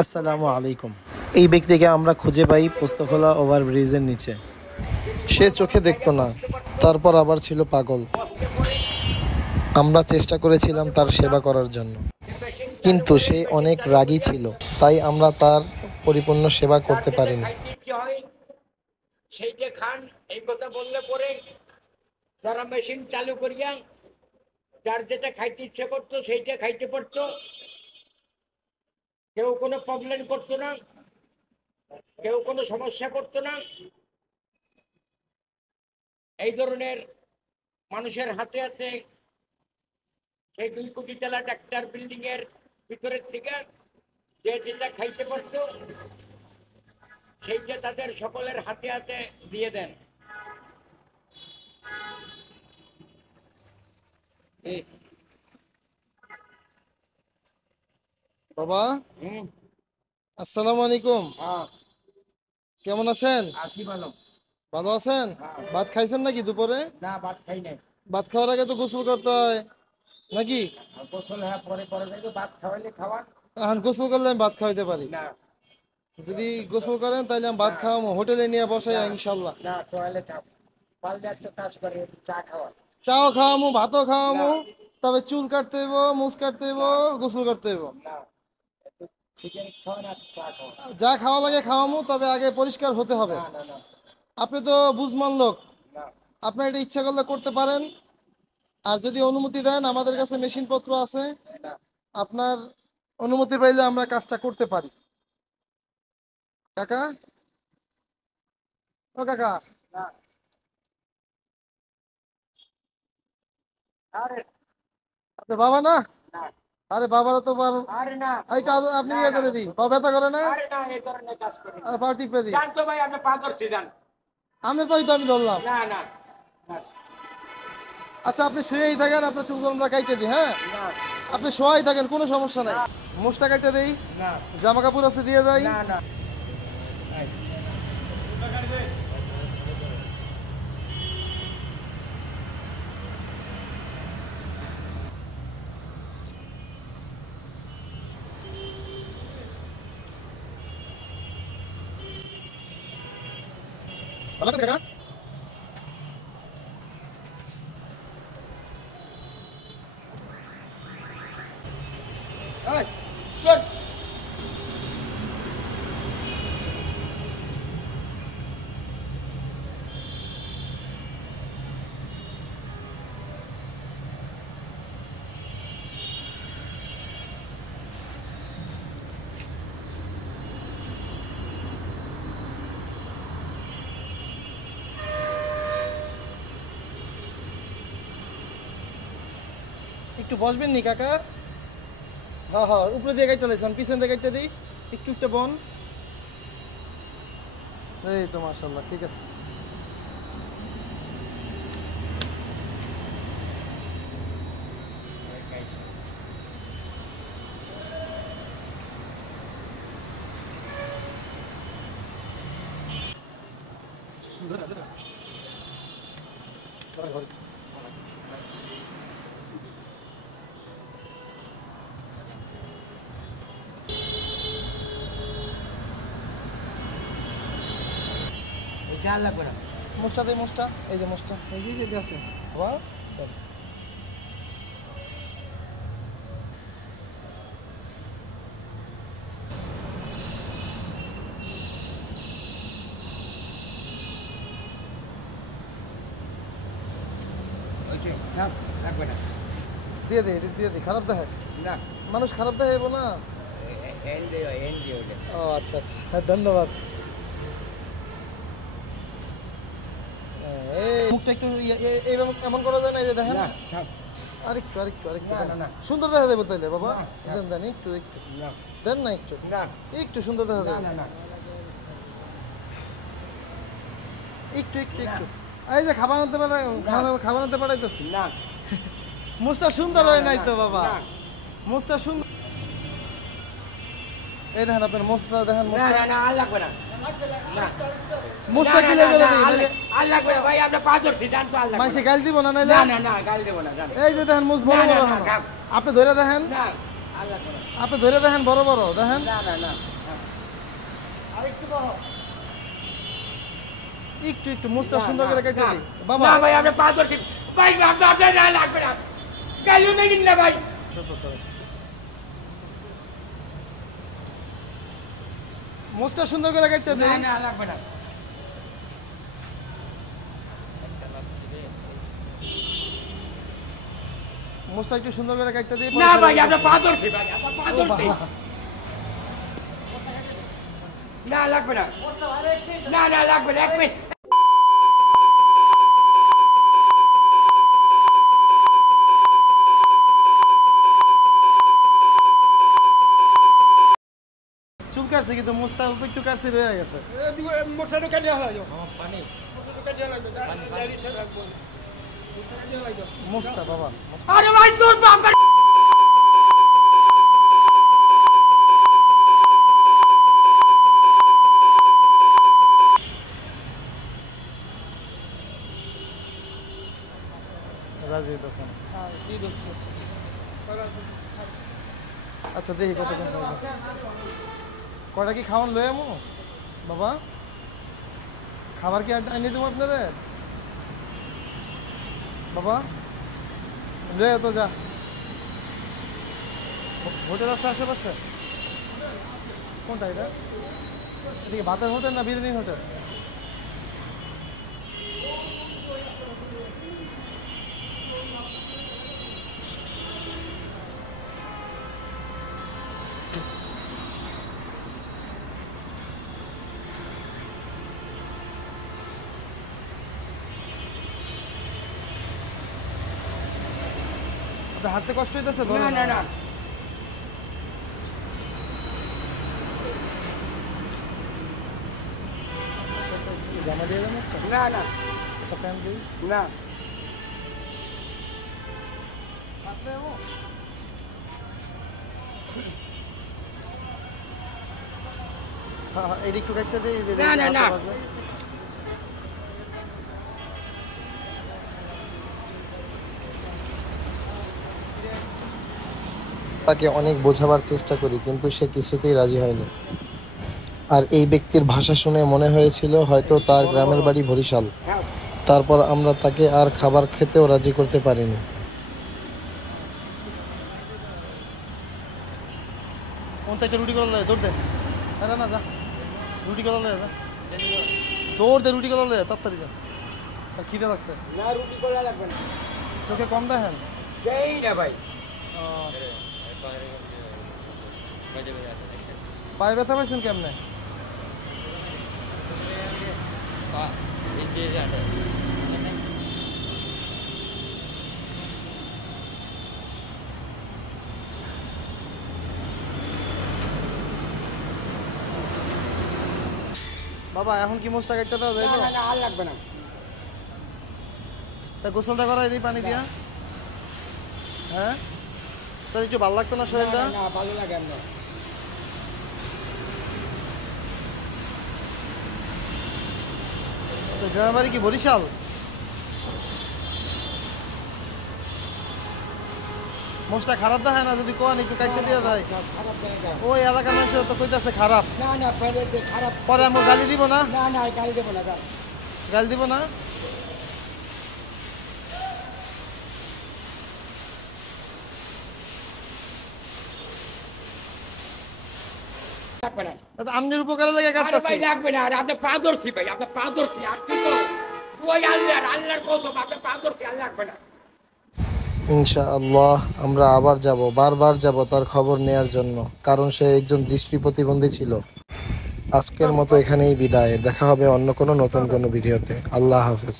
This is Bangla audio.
আসসালামু আলাইকুম। এই ব্যক্তিকে আমরা খুঁজে পাই পোস্তখোলা ওভারব্রিজের নিচে। সে চোখে দেখতো না, তারপর আবার ছিল পাগল। আমরা চেষ্টা করেছিলাম তার সেবা করার জন্য, কিন্তু সে অনেক রাগী ছিল, তাই আমরা তার পরিপূর্ণ সেবা করতে পারিনি। সেইটা খান এই কথা বললে পরে যারা মেশিন চালু করিয়া যার যেটা খাইতে ইচ্ছে করতো সেইটা খাইতে পারতো, কেউ কোনো প্রবলেম করতো না, কেউ কোনো সমস্যা করতো না। এই ধরনের মানুষের হাতে হাতে সেই 2 কোটি তলা ডাক্তার বিল্ডিং এর ভিতরের থেকে যে যেটা খাইতে পারতো সেইটা তাদের সকলের হাতে হাতে দিয়ে দেন। বাবা, আসসালামু আলাইকুম। কেমন আছেন? আসি ভালো। ভালো আছেন? ভাত খাইছেন নাকি দুপুরে? না, ভাত খাই নাই। ভাত খাওয়ার আগে তো গোসল করতে হয় নাকি? গোসল হ্যাঁ পরে করে দেবো, ভাত খাওয়াইলে খাওয়ান। এখন গোসল করলে আমি ভাত খাওয়াইতে পারি। না, যদি গোসল করেন তাহলে আমি ভাত খাওয়াবো, হোটেলে নিয়ে বসাই ইনশাল্লাহ। না তোয়ালে খাও, পারলে একটা কাজ করে চা খাওয়া। চাও খাওয়ামু, ভাতও খাওয়ামু, তবে চুল কাটতে হইব, মুছ কাটতে হইব, গোসল করতে হইব। না, চিকেন খাওয়ান আর চা খাওয়ান। যা খাওয়া লাগে খাওয়ামু, তবে আগে পরিষ্কার হতে হবে। না না না আপনি তো বুঝমান লোক, না, আপনার এটা ইচ্ছা করলে করতে পারেন। আর যদি অনুমতি দেন, আমাদের কাছে মেশিন পত্র আছে, আপনার অনুমতি পাইলে আমরা কাজটা করতে পারি। কাকা, ও কাকা, না। আরে আপনি বাবা না? না, আরে বাবারা তো আরে না, এই কাজ আপনি ইয়ে করে দিই, পা ব্যথা করে না? আরে না, এই ধরনের কাজ করি না। আর পা টিপে দিই। জান তো ভাই, আপনি পা ধরছি জান। আমের পাই তো আমি ধরলাম। না না না আচ্ছা, আপনি শুয়েই থাকেন, আপনার চুলগুলো আমরা কাইটে দিই। হ্যাঁ, না আপনি শোয়াই থাকেন, কোনো সমস্যা নাই। মোষটা কাইটে দিই, না জামা কাপড় আছে দিয়ে যাই। না না। ভালো লাগছে কাকা? এই, চল। একটু বসবেন নি কাকা? হ্যাঁ হ্যাঁ, উপরে দিয়ে গাইতে লাইছেন, পিছন দিয়ে গাইতে দিই। একটু একটু বন। এই তো মাশাআল্লাহ, ঠিক আছে। চাল লাগবে না। মোষটা দেই, মোষটা এই যে মোষটা এই যে যেটা আছে বাবা, দেন। না, লাগবে না। দিয়ে দে, দিয়ে দে। খারাপ দেখে না, মানুষ, খারাপ দেখাইবো না। এন দিও ওটা। ও আচ্ছা আচ্ছা, হ্যাঁ, ধন্যবাদ। এই মুখটা একটু এইভাবে এমন করা যায় না, এই যে দেখেন। না, থাক। আরেকটু আরেকটু আরেকটু না, দেন। না, না। সুন্দর দেখা যাবে তাইলে বাবা। না, দেন দেন, একটু একটু না, দেন না, একটু না, একটু সুন্দর দেখা না, যাবে। না, না। একটু একটু একটু এই যে খাবার আনতে পারে, খাবার আনতে পারাইতেছি। না, মুখটা সুন্দর হয় নাই তো বাবা, না। মুখটা সুন্দর। এই দেখেন, আপনার মুখটা দেখেন, না, মুখটা না, না, আর লাগবে না। না। মুখটা না, ক্লিয়ার না, করে না, দিই আর নাহলে আর লাগবে না ভাই, আপনি পা ধরছি জান তো, আর লাগবে মাইসে না। গাল দিব না নাইলে। না, না, না, গাল দেবো না জান। এই যে দেখেন মুখ বড় না, বড় না, হলো। থাক। আপনি ধরে দেখেন, না আর লাগবে না। আপনি ধরে দেখেন, বড় বড় দেখেন। না না না হ্যাঁ। আরেকটু বড়। একটু একটু মুছটা না, সুন্দর না, করে কেটে না। দিই বাবা। না ভাই আপনি পা ধরছি ভাই, আপনার না লাগবে না, গালিও নেই না ভাই। মুছটা সুন্দর করে কেটে না দিই। না লাগবে না। মুছটা একটু সুন্দর করে কেটে দিই। না ভাই আপনার পা ধরছি ভাই, আপনার পা ধরছি। না লাগবে না, না না লাগবে না, 1 মিনিট। চুল কাটছে কিন্তু মুছটা অল্প একটু কাটছে রয়ে গেছে। মোটরসাইকেল কাটিয়ে হলো পানি, মোটরসাইকেল কাটিয়ে হলো গাড়ি ছেড়ে রাখবো। মুছটা বাবা। আরে ভাই তোর বাপ রাজি হইতেছেন? আচ্ছা দেখি কতক্ষণ খাওয়া যায়। কয়টা কি খাওয়ান লয়ে আমো বাবা? খাবার কি এনে দেবো আপনারে বাবা? লয়ে তো যা। হোটেল আছে আশেপাশে? কোনটা এটা? এদিকে ভাতের হোটেল না বিরিয়ানির হোটেল? আপনার হাঁটতে কষ্ট হইতেছে? না না না জামা দিয়ে দেন একটা? না না একটা প্যান্ট দিই। না। হ্যাঁ হ্যাঁ, এইটা একটু একটা দিই। না, না, না। তাকে অনেক বোঝাবার চেষ্টা করি কিন্তু সে কিছুতেই রাজি হয়নি। আর এই ব্যক্তির ভাষা শুনে মনে হয়েছিল হয়তো তার গ্রামের বাড়ি বরিশাল। তারপর আমরা তাকে আর খাবার খেতেও রাজি করতে পারিনি। রুটি করা লাগে, দৌড় দে। না যা, রুটি করা লাগে, যা দৌড় দে, রুটি করা লাগে, তাড়াতাড়ি যা। তার খিদে লাগছে। না রুটি করা লাগবে না। চোখে কম দেখেন? দেই না ভাই। পায়ে ব্যথা পাইছেন কেমনে? বাবা এখন কি মোস্টা কাটতে দাও যাইবো? না না আর লাগবে না। তা গোসলটা করাই দিই পানি দিয়া। হ্যাঁ তোর একটু ভালো লাগতো না শরীরটা? না ভালো লাগে না। তোর গ্রামের বাড়ি কি বরিশাল? মোস্টা খারাপ দেখা না, যদি কোন একটু কাটতে দিয়া যায়। খারাপ জায়গা। ওই এলাকার মানুষ তো কইতাছে খারাপ। না না পরে খারাপ। পরে আমার গালি দিব না? না না গালি দেবো না। গালি দিব না? লাগবে না। আমনের উপকারের লাগে আরে কাটতাছি। ভাই লাগবে না, আর আপনি পা ধরছি ভাই, আপনি পা ধরছি আর কি তো ওই আল্লাহর কসম, আপনি পা ধরছি আর লাগবে না। ইনশাআল্লাহ আমরা আবার যাব, বারবার যাব তার খবর নেয়ার জন্য, কারণ সে একজন দৃষ্টি প্রতিবন্ধী ছিল। আজকের মতো এখানেই বিদায়, দেখা হবে অন্য কোনো নতুন কোনো ভিডিওতে। আল্লাহ হাফেজ।